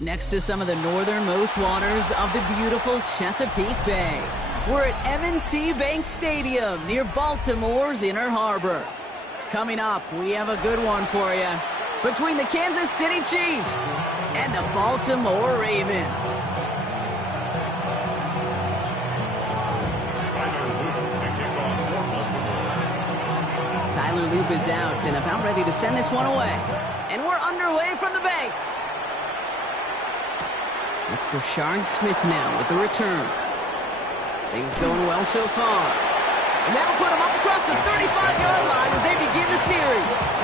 Next to some of the northernmost waters of the beautiful Chesapeake Bay, we're at M&T Bank Stadium near Baltimore's Inner Harbor. Coming up, we have a good one for you between the Kansas City Chiefs and the Baltimore Ravens. Tyler Loop is out and about ready to send this one away. And we're underway from the bank. It's Brashard Smith now with the return. Things going well so far. And that'll put him up across the 35-yard line as they begin the series.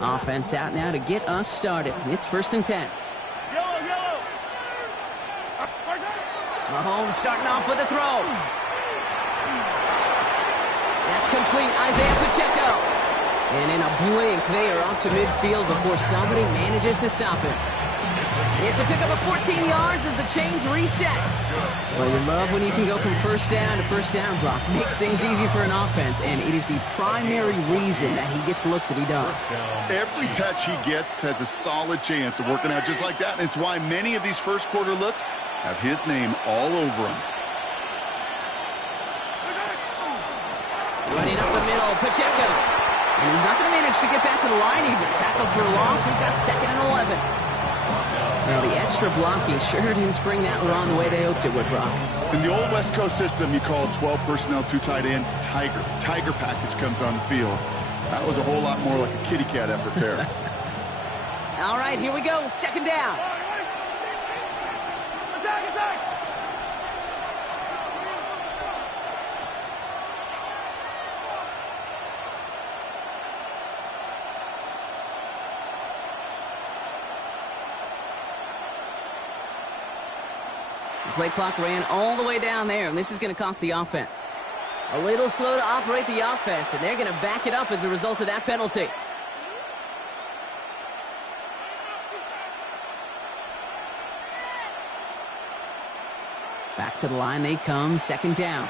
Offense out now to get us started. It's 1st and 10. Mahomes starting off with a throw. That's complete. Isaiah Pacheco. And in a blink, they are off to midfield before somebody manages to stop him. It's a pickup of 14 yards as the chains reset. Well, you love when you can go from first down to first down, Brock. Makes things easy for an offense, and it is the primary reason that he gets looks that he does. Every touch he gets has a solid chance of working out just like that, and it's why many of these first quarter looks have his name all over them. Running up the middle, Pacheco. And he's not going to manage to get back to the line either. Tackled for a loss. We've got 2nd and 11. Now, the extra blocking sure didn't spring that around the way they hoped it would, Brock. In the old West Coast system, you call 12 personnel, 2 tight ends, Tiger. Tiger package comes on the field. That was a whole lot more like a kitty cat effort there. All right, here we go. 2nd down. Play clock ran all the way down there, and this is going to cost the offense. A little slow to operate the offense, and they're going to back it up as a result of that penalty. Back to the line they come, 2nd down.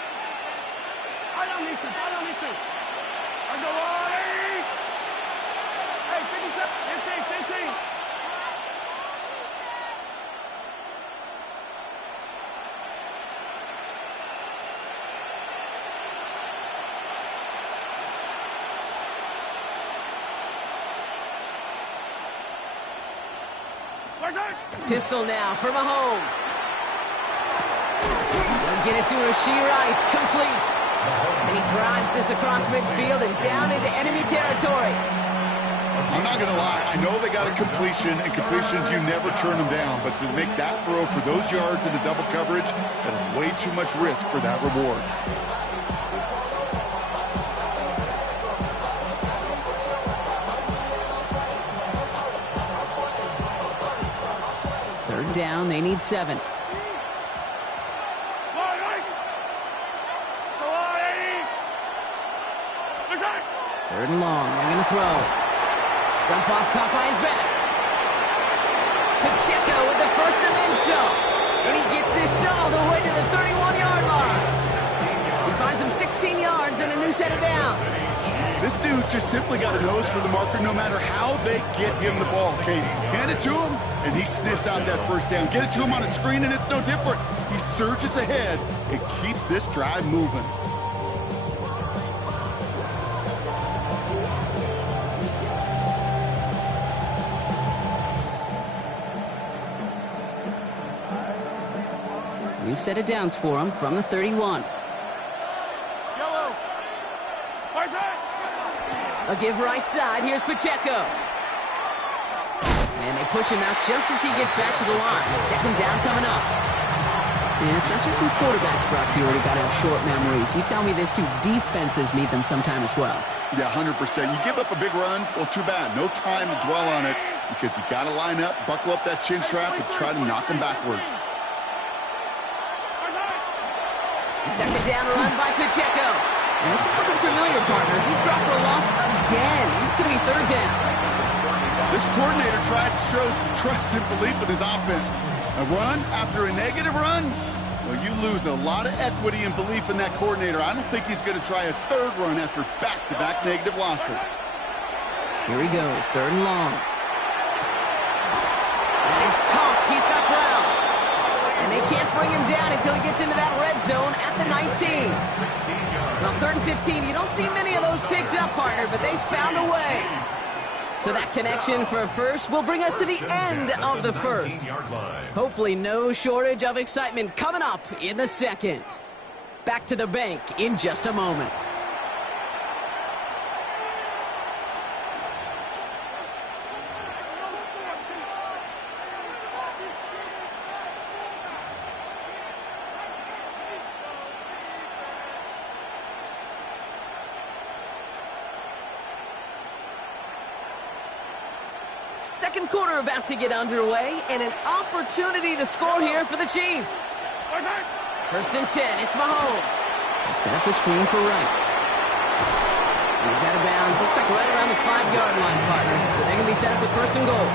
Pistol now for Mahomes. They'll get it to Rashee Rice, complete. And he drives this across midfield and down into enemy territory. I'm not going to lie. I know they got a completion, and completions, you never turn them down. But to make that throw for those yards into double coverage, that is way too much risk for that reward. Down, they need 7. 3rd and long, they're going to throw. Dump off, caught by his back. Pacheco with the first and then some. And he gets this all the way to the 31-yard line. He finds him 16 yards and a new set of downs. This dude just simply got a nose for the marker no matter how they get him the ball. Okay, hand it to him, and he sniffs out that first down. Get it to him on a screen, and it's no different. He surges ahead and keeps this drive moving. New set of downs for him from the 31. A give right side. Here's Pacheco. And they push him out just as he gets back to the line. Second down coming up. And it's not just some quarterbacks, Brock, here who got to have short memories. You tell me this too, defenses need them sometime as well. Yeah, 100%. You give up a big run, well, too bad. No time to dwell on it because you got to line up, buckle up that chin strap, and try to knock them backwards. Second down run by Pacheco. And this is looking familiar, partner. He's dropped for a loss again. It's going to be third down. This coordinator tried to show some trust and belief in his offense. A run after a negative run? Well, you lose a lot of equity and belief in that coordinator. I don't think he's going to try a third run after back-to-back negative losses. Here he goes, third and long. And he's caught. He's got Brown. And they can't bring him down until he gets into that red zone at the 19. Well, third and 15, you don't see many of those picked up, partner, but they found a way. So that connection for a first will bring us to the end of the first. Hopefully no shortage of excitement coming up in the second. Back to the bank in just a moment. Second quarter about to get underway, and an opportunity to score here for the Chiefs. First and 10, it's Mahomes. Set up the screen for Rice. He's out of bounds, looks like right around the 5-yard line, partner. So they're going to be set up with first and goal.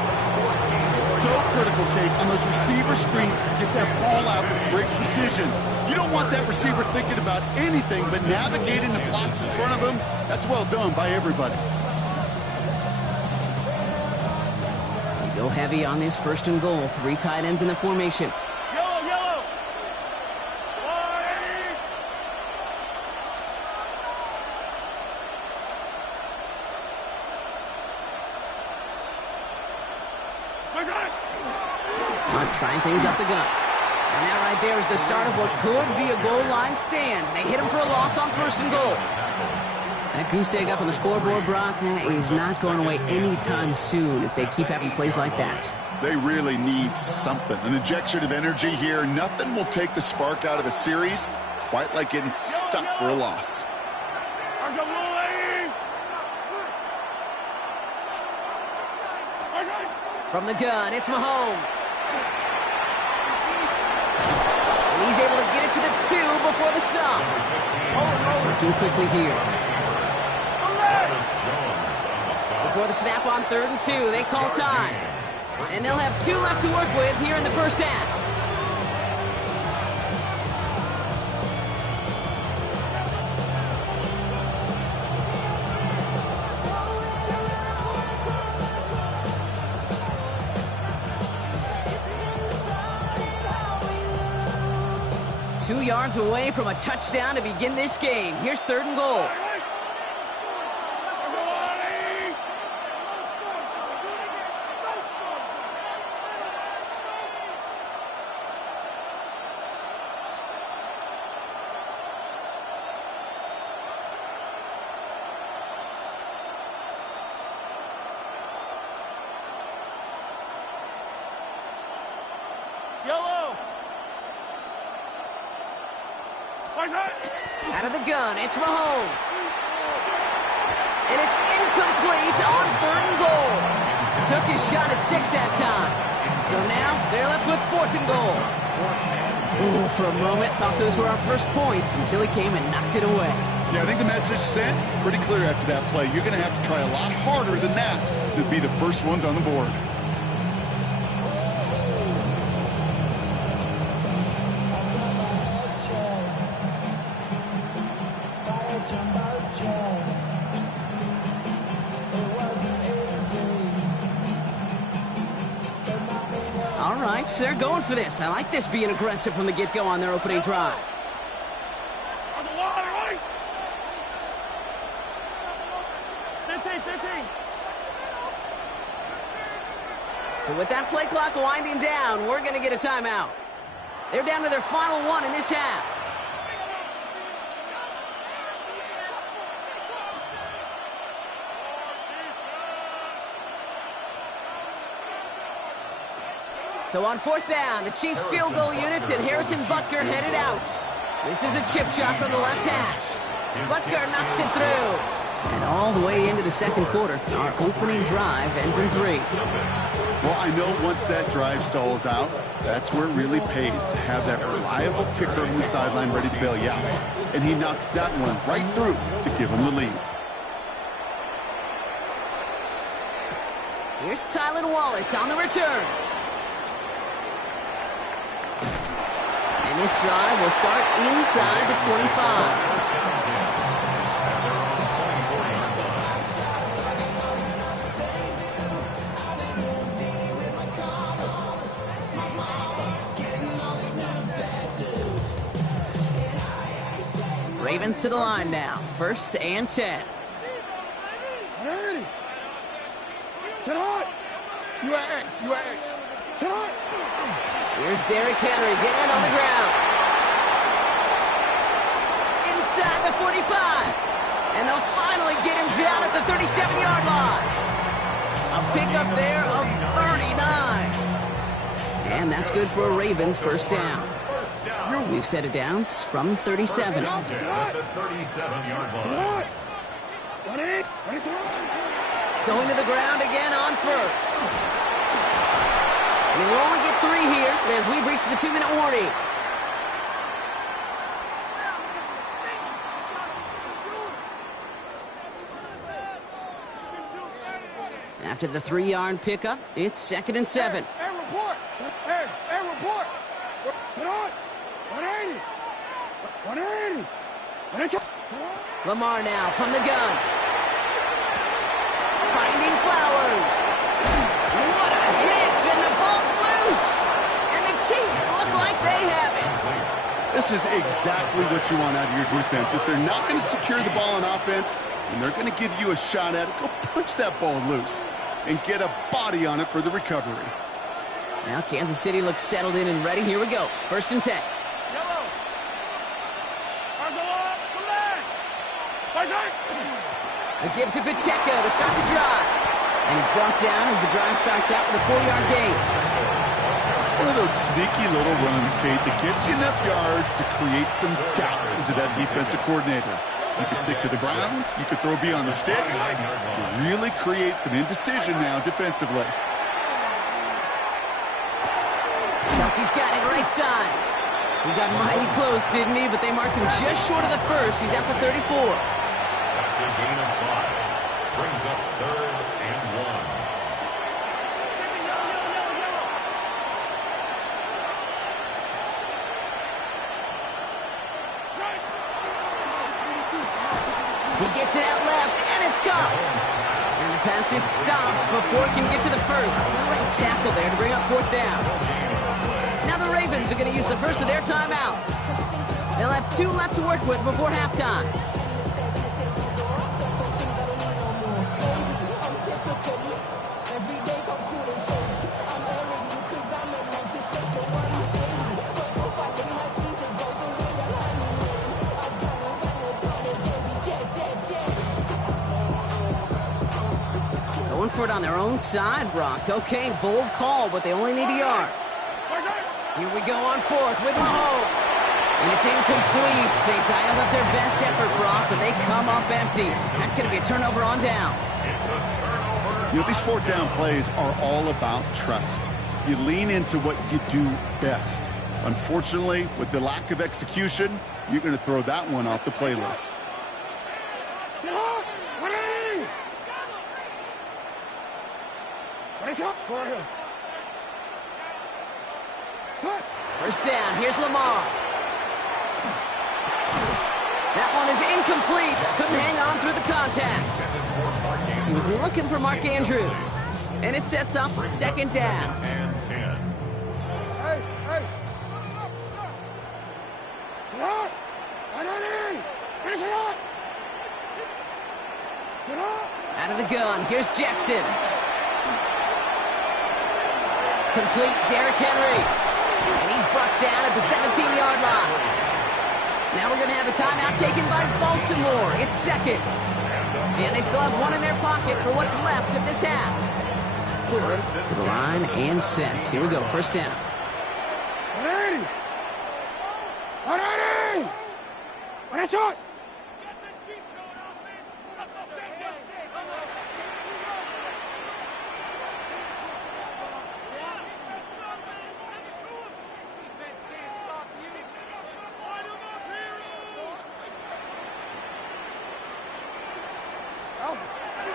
So critical, Kate, on those receiver screens to get that ball out with great precision. You don't want that receiver thinking about anything but navigating the blocks in front of him. That's well done by everybody. Go heavy on this first and goal. 3 tight ends in the formation. Yellow. Trying things up the gut. And that right there is the start of what could be a goal line stand. They hit him for a loss on first and goal. That goose egg up on the scoreboard, Brock, is not going away anytime soon if they keep having plays like that. They really need something. An injection of energy here. Nothing will take the spark out of a series quite like getting stuck for a loss. From the gun, it's Mahomes. And he's able to get it to the 2 before the stop. Working quickly here. Before the snap on third and 2, they call time. And they'll have 2 left to work with here in the first half. Two yards away from a touchdown to begin this game. Here's third and goal. Yellow. Out of the gun, it's Mahomes. And it's incomplete on third and goal. Took his shot at 6 that time. So now they're left with fourth and goal. Ooh, for a moment, thought those were our first points until he came and knocked it away. Yeah, I think the message sent pretty clear after that play. You're going to have to try a lot harder than that to be the first ones on the board. All right, so they're going for this. I like this being aggressive from the get-go on their opening drive. So with that play clock winding down, we're going to get a timeout. They're down to their final one in this half. So on fourth down, the Chiefs field goal unit and Harrison Butker headed out. This is a chip shot from the left hash. Butker knocks it through. And all the way into the second quarter, our opening drive ends in 3. Well, I know once that drive stalls out, that's where it really pays to have that reliable kicker on the sideline ready to bail you out. And he knocks that one right through to give him the lead. Here's Tylan Wallace on the return. And this drive will start inside the 25. Ravens to the line now. 1st and 10. Here's Derrick Henry getting it on the ground. Inside the 45. And they'll finally get him down at the 37-yard line. A pickup there of 39. And that's good for a Ravens 1st down. We've set it downs from 37. At the 37-yard line. Going to the ground again on 1st. And we'll only get 3 here as we've reached the 2-minute warning. After the 3-yard pickup, it's 2nd and 7. Hey, report! Hey, report! Tonight! 180! 180! Lamar now from the gun. Finding Flowers. What a hit! And the ball's loose! And the Chiefs look like they have it. This is exactly what you want out of your defense. If they're not going to secure the ball on offense, and they're going to give you a shot at it, go punch that ball loose and get a body on it for the recovery. Now Kansas City looks settled in and ready. Here we go. 1st and 10. A give to Pacheco to start the drive. And he's brought down as the drive starts out with a 4-yard gain. It's one of those sneaky little runs, Kate, that gets you enough yards to create some doubt into that defensive coordinator. You can stick to the ground. You could throw beyond the sticks. You really create some indecision now defensively. Kelsey's got it right side. He got mighty close, didn't he? But they marked him just short of the 1st. He's at the 34. That's a gain of 5. Brings up 3rd and 1. He gets it out left, and it's caught. And the pass is stopped before it can get to the 1st. Great tackle there to bring up 4th down. Now the Ravens are going to use the first of their timeouts. They'll have 2 left to work with before halftime. Going for it on their own side, Brock. Okay, bold call, but they only need a yard. Here we go on 4th with Mahomes. And it's incomplete. They dialed up their best effort, Brock, but they come up empty. That's going to be a turnover on downs. You know, these 4th down plays are all about trust. You lean into what you do best. Unfortunately, with the lack of execution, you're going to throw that one off the playlist. First down, here's Lamar. That one is incomplete. Couldn't hang on through the contact. He was looking for Mark Andrews. And it sets up 2nd down. And 10. Hey! Out of the gun, here's Jackson. Complete, Derrick Henry. And he's brought down at the 17-yard line. Now we're going to have a timeout taken by Baltimore. It's 2nd. And they still have 1 in their pocket for what's left of this half. To the line and set. Here we go, first down. 180! 180! What a shot!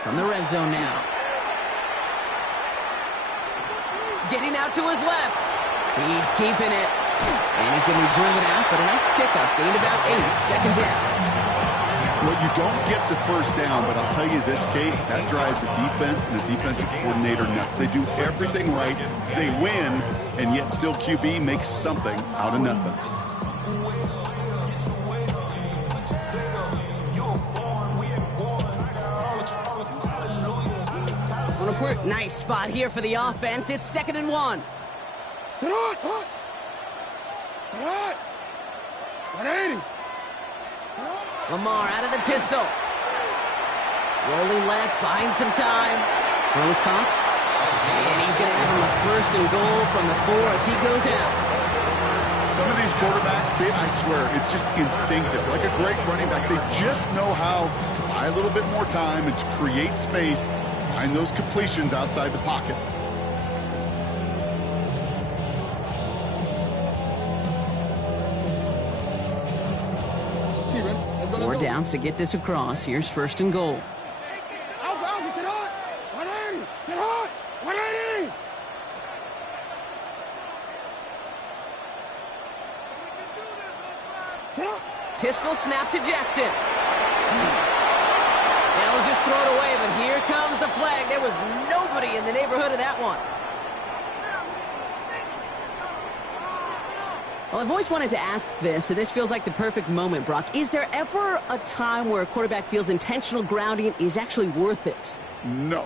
From the red zone now. Getting out to his left. He's keeping it. And he's going to be driven out, but a nice pickup. Gained about 8. Second down. Well, you don't get the first down, but I'll tell you this, Kate, that drives the defense and the defensive coordinator nuts. They do everything right. They win, and yet still QB makes something out of nothing. Nice spot here for the offense. It's 2nd and 1. Lamar out of the pistol. Rolling left, buying some time. Throw is caught. And he's going to have him a 1st and goal from the 4 as he goes out. Some of these quarterbacks, Kate, I swear, it's just instinctive. Like a great running back, they just know how to buy a little bit more time and to create space to find those completions outside the pocket. Four downs to get this across. Here's 1st and goal. Pistol snap to Jackson. They'll just throw it away, but here comes the flag. There was nobody in the neighborhood of that one. Well, I've always wanted to ask this, and this feels like the perfect moment, Brock. Is there ever a time where a quarterback feels intentional grounding is actually worth it? No.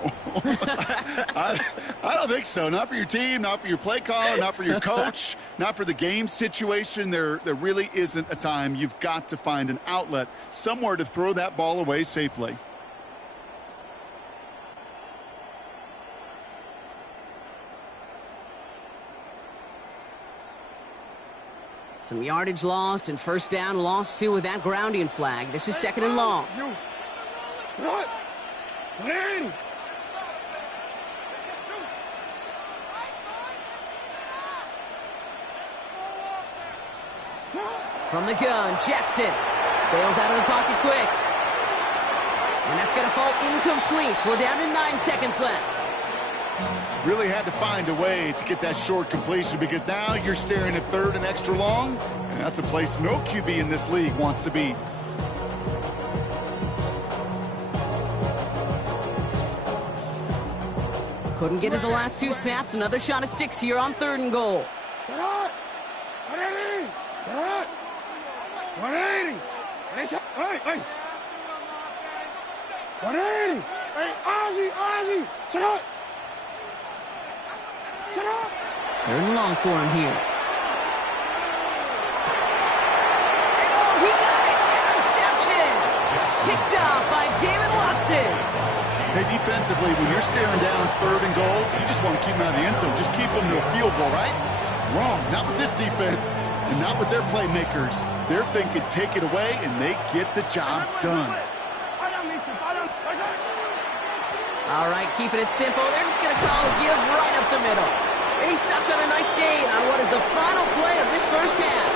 I don't think so. Not for your team, not for your play caller, not for your coach, not for the game situation. There really isn't a time. You've got to find an outlet, somewhere to throw that ball away safely. Some yardage lost and 1st down lost too with that grounding flag. This is 2nd and long. From the gun, Jackson bails out of the pocket quick. And that's going to fall incomplete. We're down to 9 seconds left. Really had to find a way to get that short completion because now you're staring at 3rd and extra long, and that's a place no QB in this league wants to be. Couldn't get it the last 2 snaps. Another shot at 6 here on 3rd and goal. 180! Hey, Ozzy! Sit up! 3rd and long for him here. And oh, he got it! Interception! Picked off by Jalen Watson. Hey, defensively, when you're staring down 3rd and goal, you just want to keep them out of the end zone. Just keep them to a field goal, right? Wrong. Not with this defense and not with their playmakers. They're thinking take it away, and they get the job done. All right, keeping it simple. They're just going to call a give right up the middle. And he stopped on a nice gain on what is the final play of this 1st half.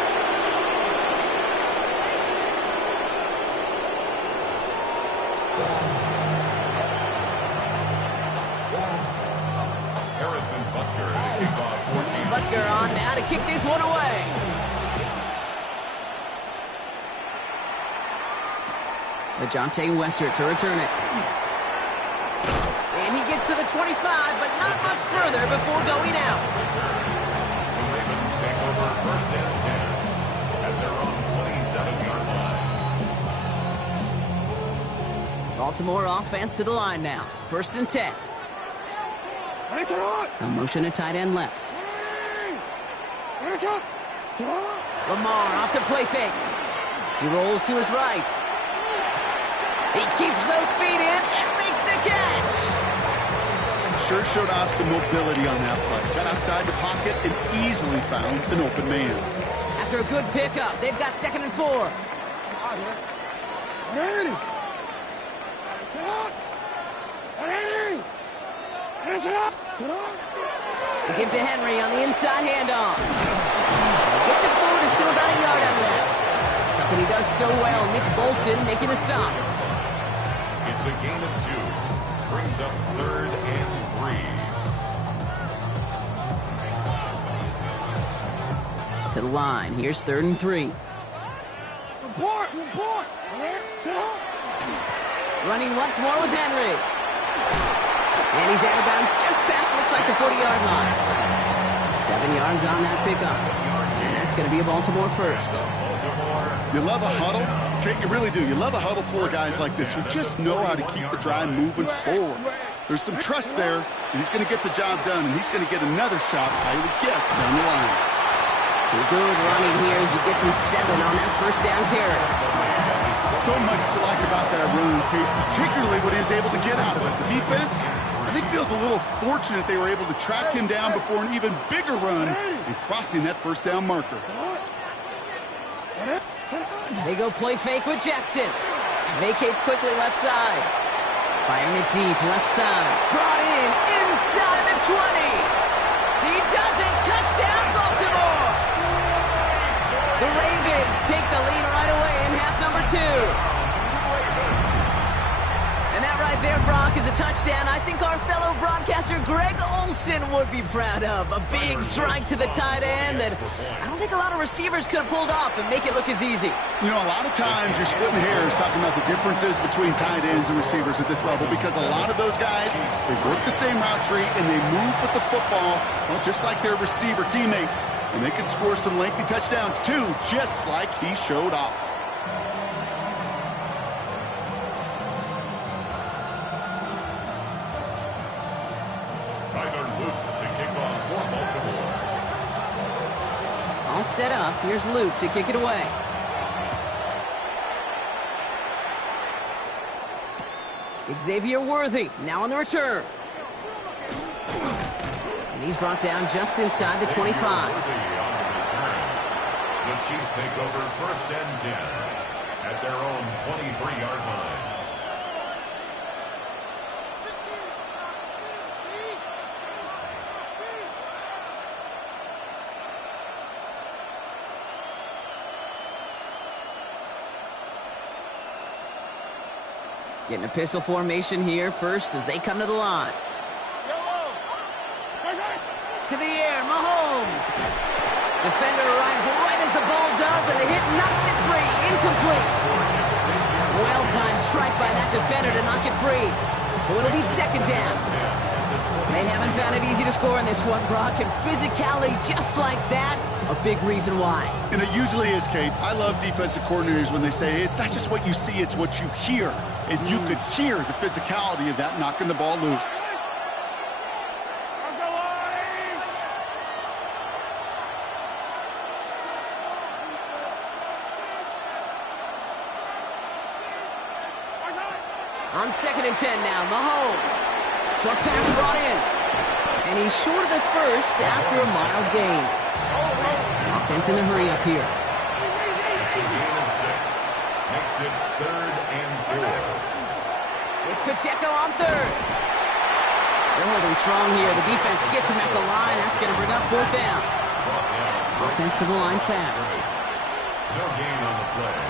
Harrison Butker to kick off 14. Butker on now to kick this one away. LeJohntay Westert to return it. And he gets to the 25, but not much further before going out. The Ravens take over 1st and 10 at their own 27-yard line. Baltimore offense to the line now. 1st and 10. A motion to tight end left. Lamar off the play fake. He rolls to his right. He keeps those feet in and makes the catch. sure showed off some mobility on that play. Got outside the pocket and easily found an open man. After a good pickup, they've got 2nd and 4. Ready. Sit up. Ready. Sit up. Sit up. They give to Henry on the inside handoff. Gets it forward to still about a yard out of that. Something he does so well. Nick Bolton making the stop. It's a gain of 2. Brings up 3rd and 3. To the line. Here's 3rd and 3. Report. Sit up. Running once more with Henry. And he's out of bounds just past, looks like the 40-yard line. 7 yards on that pickup. And that's going to be a Baltimore first. You love a huddle? Okay, you really do. You love a huddle full of guys like this who just know how to keep the drive moving forward. There's some trust there, and he's going to get the job done, and he's going to get another shot, I would guess, down the line. Too good running here as he gets him 7 on that first down carry. So much to like about that run, Kate, particularly what he was able to get out of it. The defense, I think, feels a little fortunate they were able to track him down before an even bigger run and crossing that first down marker. They go play fake with Jackson. Vacates quickly left side. Firing it deep left side. Brought in inside the 20. He does it. Touchdown, Baltimore. The Ravens take the lead right away in half number 2. And that right there, Brock, is a touchdown I think our fellow broadcaster Greg Olson would be proud of. A big strike to the tight end that I don't think a lot of receivers could have pulled off and make it look as easy. You know, a lot of times you're splitting hairs talking about the differences between tight ends and receivers at this level because a lot of those guys, they work the same route tree and they move with the football, well, just like their receiver teammates. And they can score some lengthy touchdowns too, just like he showed off. All set up. Here's Luke to kick it away. Xavier Worthy now on the return. And he's brought down just inside the 25. The Chiefs take over 1st and 10 at their own 23-yard line. Getting a pistol formation here first as they come to the line. To the air, Mahomes. Defender arrives right as the ball does, and the hit knocks it free. Incomplete. Well-timed strike by that defender to knock it free. So it'll be 2nd down. They haven't found it easy to score in this one, Brock, and physicality just like that, a big reason why. And it usually is, Kate. I love defensive coordinators when they say, hey, it's not just what you see, it's what you hear. And you could hear the physicality of that knocking the ball loose. On 2nd and 10 now, Mahomes. Short pass brought in. And he's short of the first after a mild gain. Offense in the hurry up here. It's a gain of 6. Makes it 3rd and 4. It's Pacheco on 3rd. They're holding strong here. The defense gets him at the line. That's going to bring up 4th down. Offense to the line fast. No gain on the play.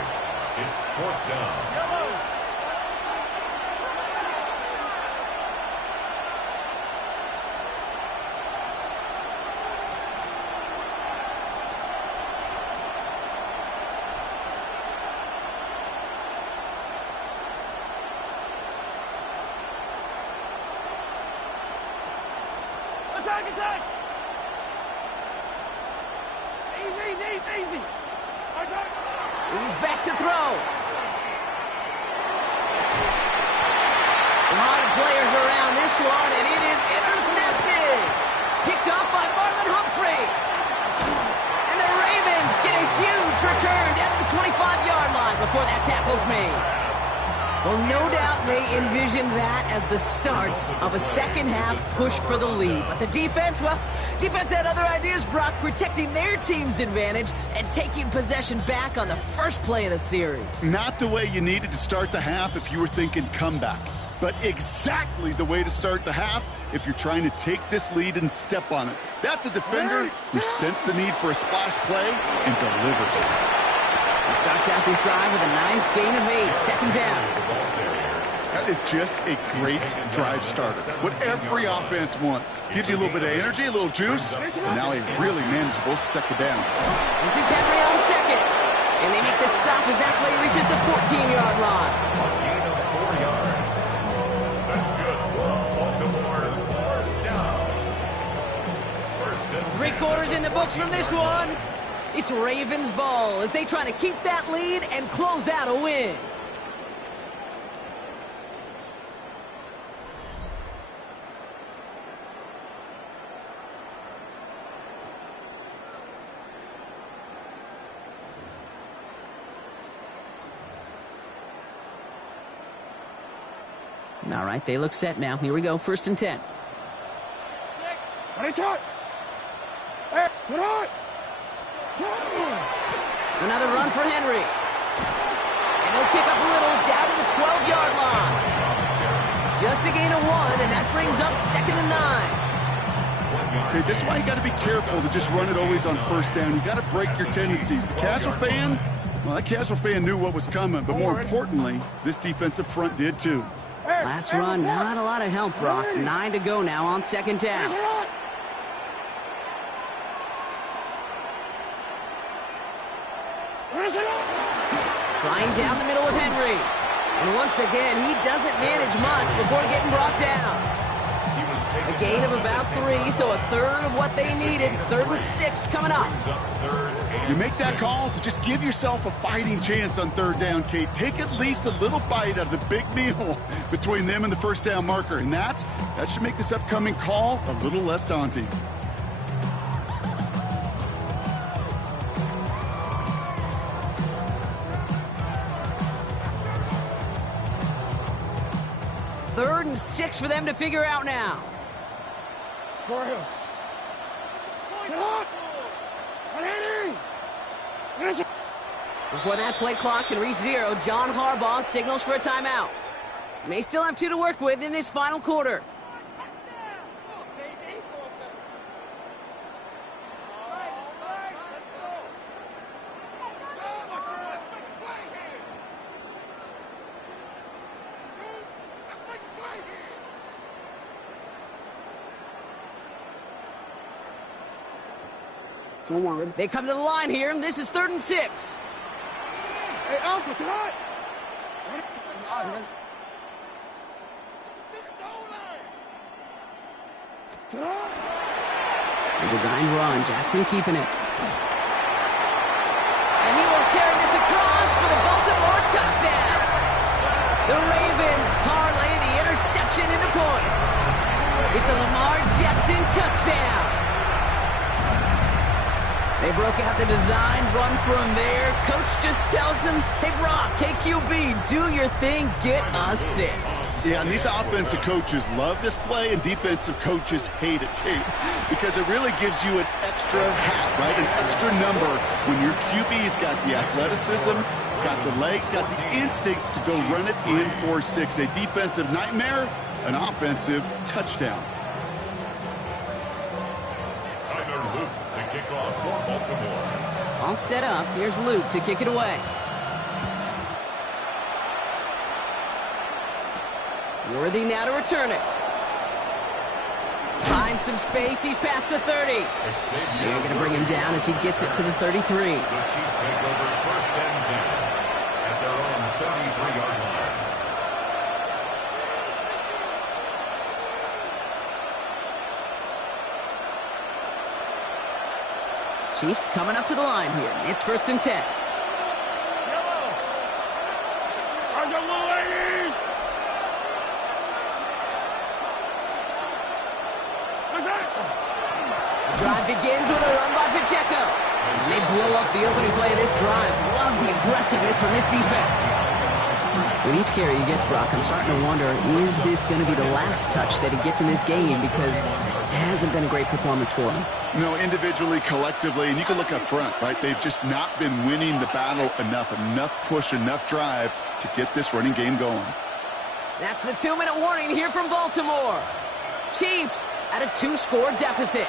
It's 4th down. Attack! Easy. He's back to throw. A lot of players around this one, and it is intercepted. Picked off by Marlon Humphrey. And the Ravens get a huge return down to the 25-yard line before that tackle's made. Well, no doubt they envision that as the start of a second-half push for the lead. But the defense, well, defense had other ideas, Brock, protecting their team's advantage and taking possession back on the first play of the series. Not the way you needed to start the half if you were thinking comeback, but exactly the way to start the half if you're trying to take this lead and step on it. That's a defender who sensed the need for a splash play and delivers. He starts out this drive with a nice gain of 8, second down. That is just a great drive starter. What every offense wants. Gives you a little bit of energy, a little juice, and now a really manageable second down. This is Henry on second. And they make the stop as that play reaches the 14-yard line. Gain of 4 yards. That's good. Baltimore, first down. First and 10. 3 quarters in the books from this one. It's Ravens ball as they try to keep that lead and close out a win. All right, they look set now. Here we go, first and 10. 6. Ready, shot. Hey, shot. Another run for Henry. And he'll pick up a little down to the 12-yard line. Just a gain of 1, and that brings up second and 9. Okay, this is why you got to be careful to just run it always on first down. You got to break your tendencies. The casual fan, well, that casual fan knew what was coming, but more importantly, this defensive front did too. Last run, not a lot of help, Brock. 9 to go now on second down. Flying down the middle with Henry. And once again, he doesn't manage much before getting brought down. A gain of about 3, so a third of what they needed. 3rd and 6 coming up. You make that call to just give yourself a fighting chance on third down, Kate. Take at least a little bite out of the big meal between them and the first down marker. And that should make this upcoming call a little less daunting. Third and 6 for them to figure out now. For him. Sit up. Before that play clock can reach 0, John Harbaugh signals for a timeout. May still have 2 to work with in this final quarter. They come to the line here, and this is 3rd and 6. Hey, Alpha, sit out. The designed run, Jackson keeping it. And he will carry this across for the Baltimore touchdown. The Ravens parlay the interception into points. It's a Lamar Jackson touchdown. They broke out the design run from there. Coach just tells him, hey, Brock, KQB, do your thing, get us 6. Yeah, and these offensive coaches love this play, and defensive coaches hate it, Kate, because it really gives you an extra hat, right, an extra number when your QB's got the athleticism, got the legs, got the instincts to go run it in for 6. A defensive nightmare, an offensive touchdown. Kick off for Baltimore. All set up. Here's Luke to kick it away. Worthy now to return it. Finds some space. He's past the 30. They're going to bring him down as he gets it to the 33. The Chiefs take over first and 10 at their own 33-yard line. Chiefs coming up to the line here. It's 1st and 10. Yellow. Are you ladies? The drive begins with a run by Pacheco. And they blow up the opening play of this drive. Love the aggressiveness from this defense. With each carry he gets, Brock, I'm starting to wonder, is this going to be the last touch that he gets in this game? Because it hasn't been a great performance for him. No, individually, collectively, and you can look up front, right? They've just not been winning the battle enough push, enough drive to get this running game going. That's the 2-minute warning here from Baltimore. Chiefs at a 2-score deficit.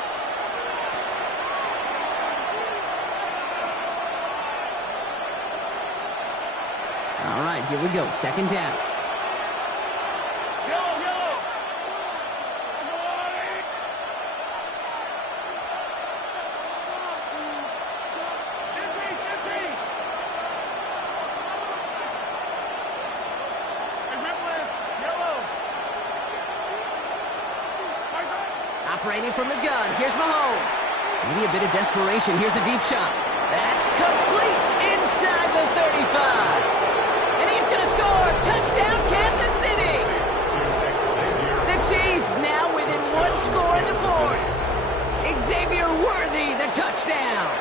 All right, here we go. Second down. Operating from the gun. Here's Mahomes. Maybe a bit of desperation. Here's a deep shot. That's complete inside the 35. And he's going to score. Touchdown, Kansas City. The Chiefs now within 1 score in the fourth. Xavier Worthy, the touchdown.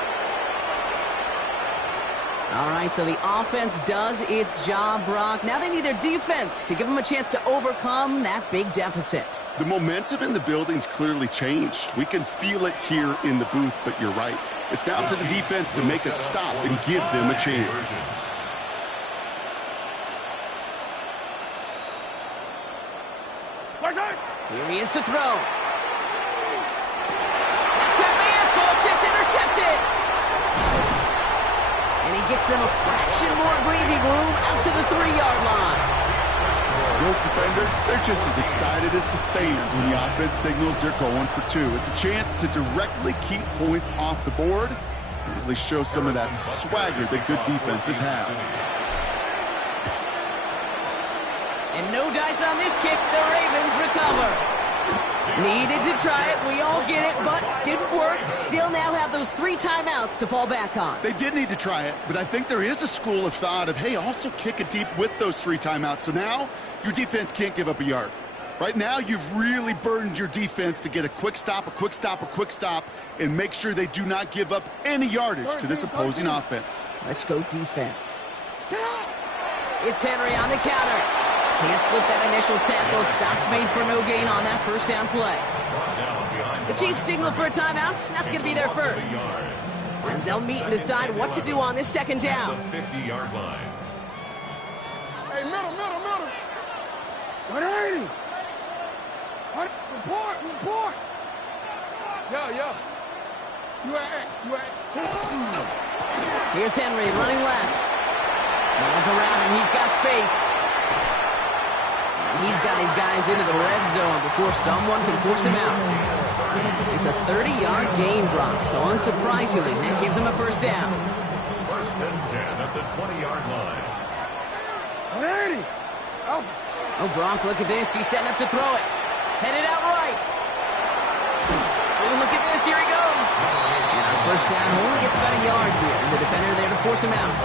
All right, so the offense does its job, Brock. Now they need their defense to give them a chance to overcome that big deficit. The momentum in the building's clearly changed. We can feel it here in the booth, but you're right. It's now to the defense to make a stop and give them a chance. Here he is to throw. That could be it, folks. It's intercepted. And he gets them a fraction more breathing room out to the 3-yard line. Those defenders, they're just as excited as the fans when the offense signals they're going for 2. It's a chance to directly keep points off the board and really show some of that swagger that good defenses have. And no dice on this kick. The Ravens recover. Needed to try it. We all get it, but didn't work. Still now have those 3 timeouts to fall back on. They did need to try it, but I think there is a school of thought of, hey, also kick it deep with those 3 timeouts. So now your defense can't give up a yard. Right now, you've really burdened your defense to get a quick stop, and make sure they do not give up any yardage to this opposing offense. Let's go defense. It's Henry on the counter. Can't slip that initial tackle. Stops made for no gain on that first down play. The Chiefs signal for a timeout. That's going to be their first. As they'll meet and decide what to do on this second down. 50-yard line. Hey, middle. 180. Report. Yeah. You ain't. Here's Henry running left. Man's around him. He's got space. He's got his guys into the red zone before someone can force him out. It's a 30-yard gain, Brock, so unsurprisingly, that gives him a first down. First and 10 at the 20-yard line. 180. Oh, Brock, look at this. He's setting up to throw it. Headed out right. Oh, look at this. Here he goes. And on first down, only gets about a yard here. And the defender there to force him out.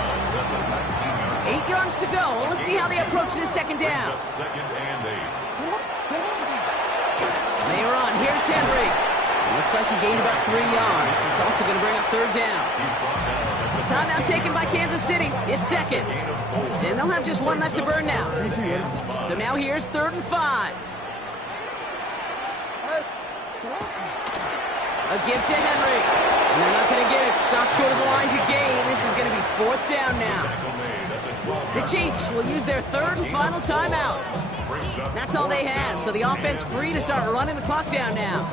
8 yards to go. Let's see how they approach this second down. Second and 8. They run. Here's Henry. Looks like he gained about 3 yards. It's also going to bring up third down. Timeout taken by Kansas City. It's second. And they'll have just 1 left to burn now. So now here's 3rd and 5. A give to Henry. And they're not going to get it. Stop short of the line to gain. This is going to be 4th down now. The Chiefs will use their 3rd and final timeout. That's all they had. So the offense free to start running the clock down now.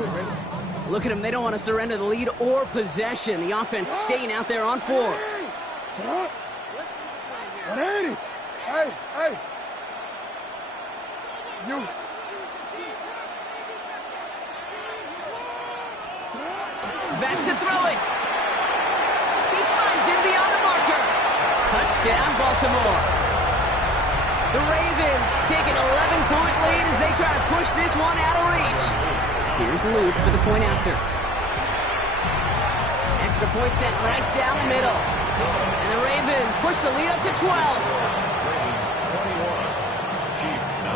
Look at them. They don't want to surrender the lead or possession. The offense staying out there on 4. 180. Hey. You. Back to throw it. He finds him beyond the marker. Touchdown, Baltimore. The Ravens take an 11-point lead as they try to push this one out of reach. Here's Luke for the point after. Extra point sent right down the middle. And the Ravens push the lead up to 12. Ravens 21. Chiefs 9.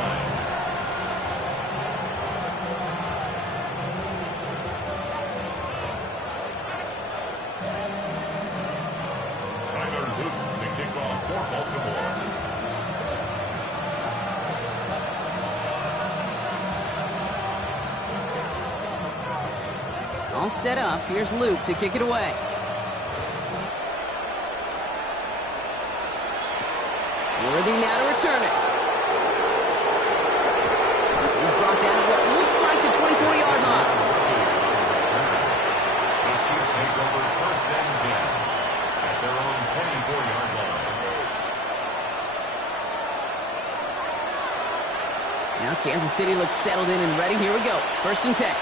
Tyler Luke to kick off for Baltimore. All set up. Here's Luke to kick it away. Worthy now to return it. He's brought down at what looks like the 24-yard line. The Chiefs take over first and 10 at their own 24-yard line. Now Kansas City looks settled in and ready. Here we go. First and 10.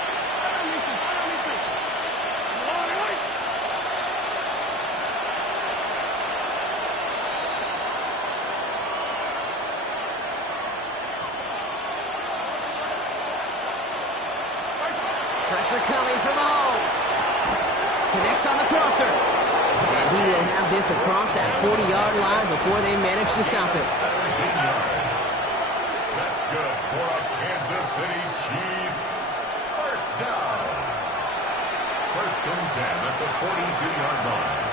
Pressure coming from Mahomes. Connects on the crosser. And he will have this across that 40-yard line before they manage to stop it. 17 yards. That's good for a Kansas City Chiefs. First down. First and 10 at the 42-yard line.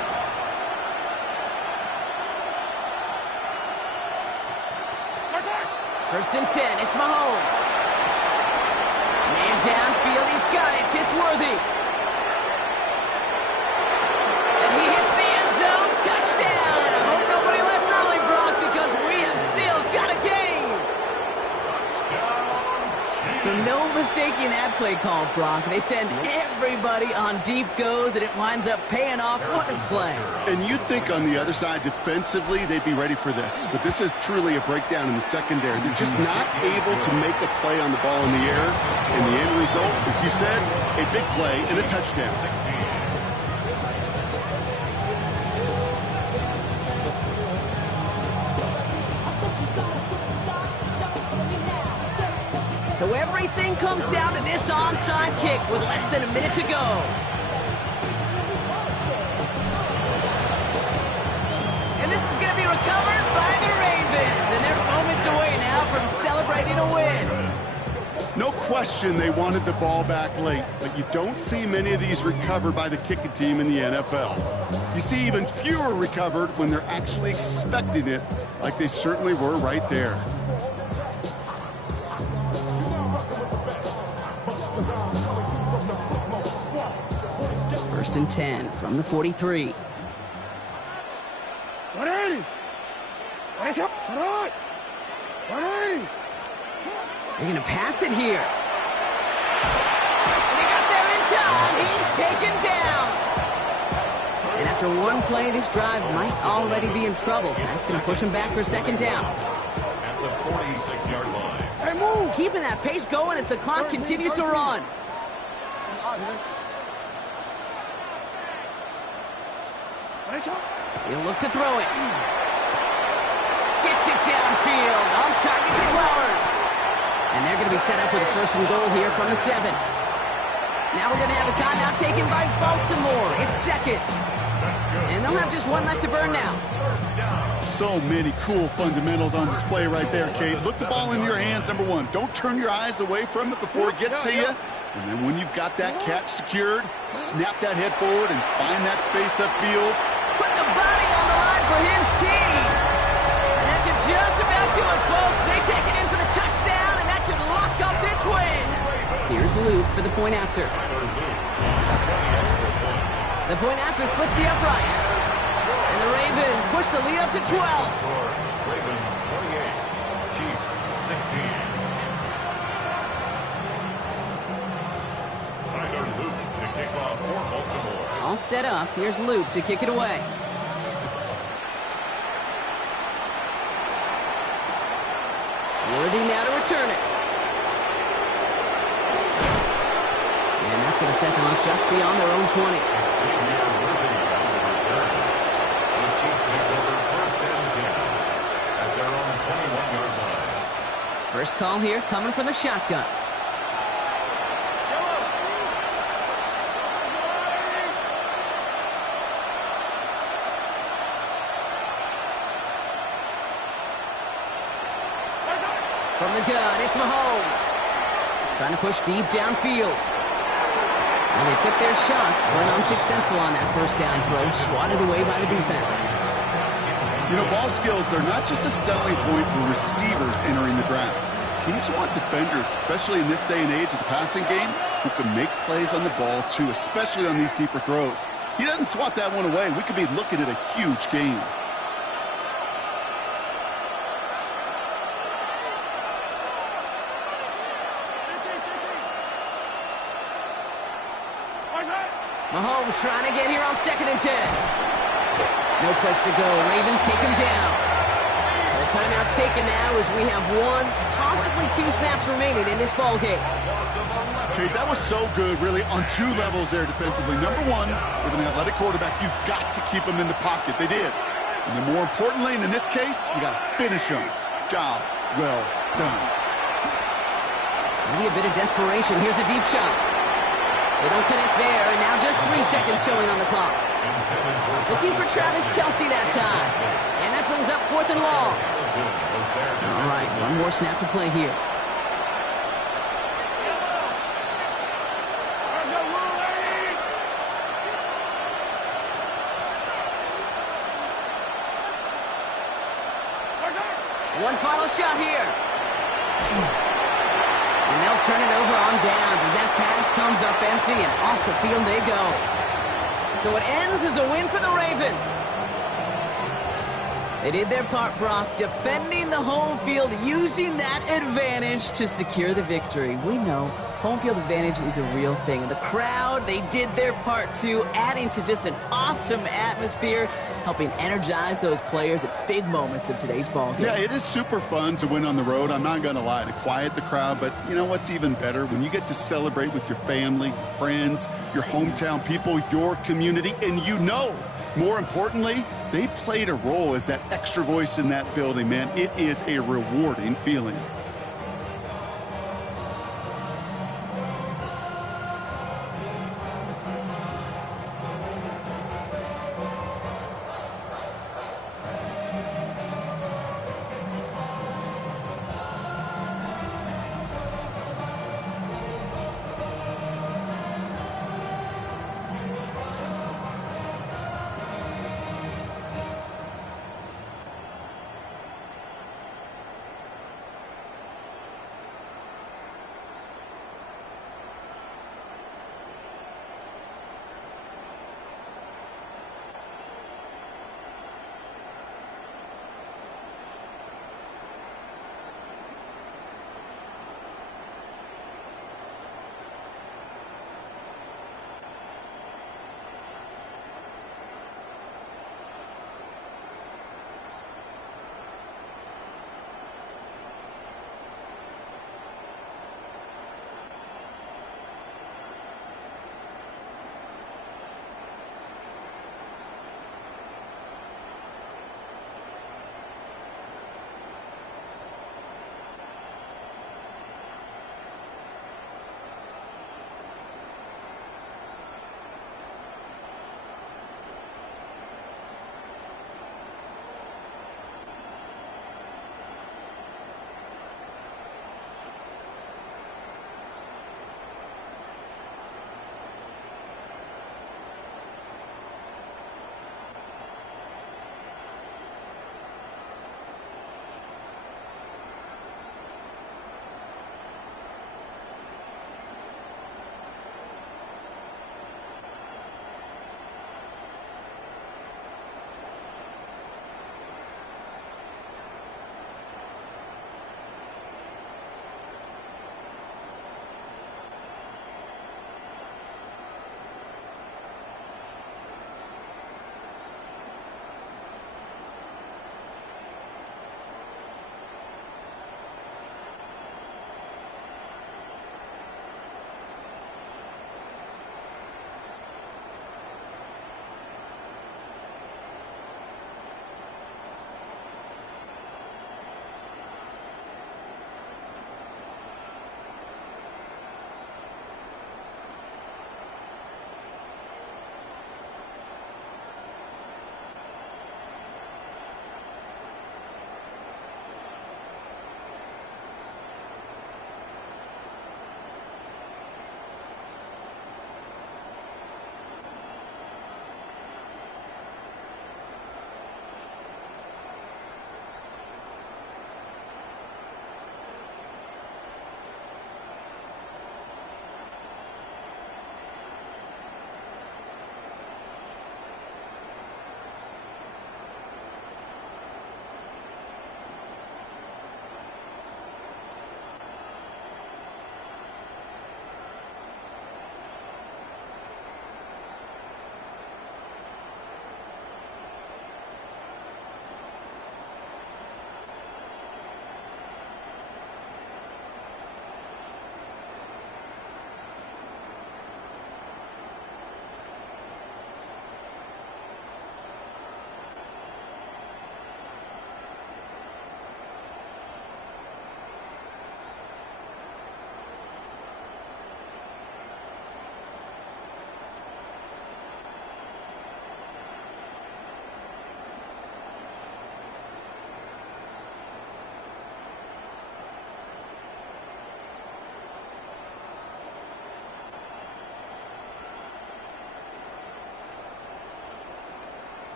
First and 10. It's Mahomes. Man downfield. He's got it. It's Worthy. And he hits the end zone. Touchdown. I hope nobody left early, Brock, because we have still got a game. Touchdown, Chiefs. So no mistaking that play call, Brock. They send everybody on deep goes, and it winds up paying off. What a play. And you'd think on the other side, defensively, they'd be ready for this. But this is truly a breakdown in the secondary. They're just not able to make a play on the ball in the air. And the end result, as you said, a big play and a touchdown. 16. So everything comes down to this onside kick with less than a minute to go. And this is going to be recovered by the Ravens. And they're moments away now from celebrating a win. No question they wanted the ball back late, but you don't see many of these recovered by the kicking team in the NFL. You see even fewer recovered when they're actually expecting it, like they certainly were right there. First and 10 from the 43. 180. 180. They're going to pass it here. And they got there in time. He's taken down. And after one play, this drive might already be in trouble. That's going to push him back for second down. At the 46-yard line. Hey, move. Keeping that pace going as the clock continues to run. He'll look to throw it. Gets it downfield. On target to Flowers. And they're going to be set up with a first and goal here from the 7. Now we're going to have a timeout taken by Baltimore. It's second. And they'll have just one left to burn now. So many cool fundamentals on display right there, Kate. Look the ball in your hands, number one. Don't turn your eyes away from it before it gets to you. And then when you've got that catch secured, snap that head forward and find that space upfield. Put the body on the line for his team. And that should just about do it, folks. They take it in for the touchdown, and that should lock up this win. Here's Luke for the point after. The point after splits the uprights. And the Ravens push the lead up to 12. Ravens 28, Chiefs 16. Tyler Luke to kick off for Baltimore. All set up. Here's Luke to kick it away. Worthy now to return it. And that's going to set them up just beyond their own 20. First call here coming from the shotgun. From the gun, it's Mahomes. Trying to push deep downfield. And they took their shots, were unsuccessful on that first down throw, swatted away by the defense. You know, ball skills are not just a selling point for receivers entering the draft. Teams want defenders, especially in this day and age of the passing game, who can make plays on the ball, too, especially on these deeper throws. He doesn't swat that one away. We could be looking at a huge game. Mahomes trying to get here on 2nd and 10. No place to go. Ravens take him down. The timeout's taken now as we have 1, possibly 2 snaps remaining in this ball game. Okay, that was so good, really, on 2 levels there defensively. Number 1, with an athletic quarterback, you've got to keep him in the pocket. They did. And then more importantly, and in this case, you got to finish him. Job well done. Maybe a bit of desperation. Here's a deep shot. They don't connect there, and now just 3 seconds showing on the clock. Looking for Travis Kelce that time. And that brings up 4th and long. All right, 1 more snap to play here. One final shot here. And they'll turn it over on downs as that pass comes up empty, and off the field they go. So it ends as a win for the Ravens. They did their part, Brock, defending the home field, using that advantage to secure the victory. We know home field advantage is a real thing. And the crowd, they did their part too, adding to just an awesome atmosphere, helping energize those players at big moments of today's ball game. Yeah, it is super fun to win on the road. I'm not going to lie, to quiet the crowd. But you know what's even better? When you get to celebrate with your family, your friends, your hometown people, your community, and you know, more importantly, they played a role as that extra voice in that building, man. It is a rewarding feeling.